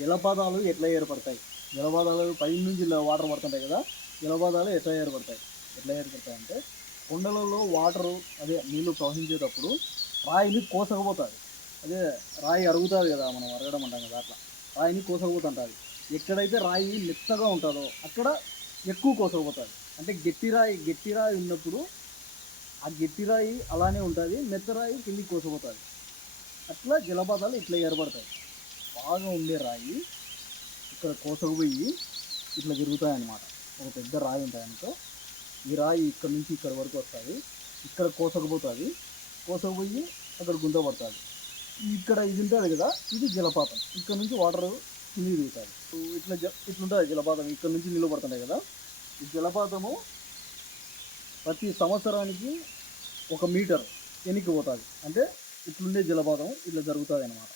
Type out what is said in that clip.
జలపాతాలు ఎట్లా ఏర్పడతాయి? జలపాతాలు పైనుంచి వాటర్ పడుతుంటాయి కదా! జలపాతాలు ఎట్లా ఏర్పడతాయి అంటే కొండలలో వాటరు అదే నీళ్లు ప్రవహించేటప్పుడు రాయిని కోసకపోతుంది. అదే రాయి అరుగుతుంది కదా! మనం అరగడం అంటాం కదా! అట్లా రాయిని కోసకపోతుంటుంది. ఎక్కడైతే రాయి మెత్తగా ఉంటుందో అక్కడ ఎక్కువ కోసకపోతుంది. అంటే గట్టి రాయి ఉన్నప్పుడు ఆ గట్టి రాయి అలానే ఉంటుంది. మెత్త రాయి కిందికి కోసపోతుంది. అట్లా జలపాతాలు ఇట్లా ఏర్పడతాయి. బాగా ఉండే రాయి ఇక్కడ కోసకుపోయి ఇట్లా తిరుగుతాయన్నమాట. ఒక పెద్ద రాయి ఉంటుంది అనుకో, ఈ రాయి ఇక్కడ నుంచి ఇక్కడ వరకు వస్తుంది. ఇక్కడ కోసకపోతుంది. కోసకపోయి అక్కడ గుంత పడుతుంది. ఇక్కడ ఇది ఉంటుంది కదా, ఇది జలపాతం. ఇక్కడ నుంచి వాటర్ కిందికి దిగుతుంది. ఇట్లుంటుంది జలపాతం. ఇక్కడ నుంచి నీళ్ళు పడుతుంటాయి కదా. ఈ జలపాతము ప్రతి సంవత్సరానికి 1 మీటర్ వెనక్కి పోతుంది. అంటే ఇట్లుండే జలపాతం ఇట్లా జరుగుతుంది అన్నమాట.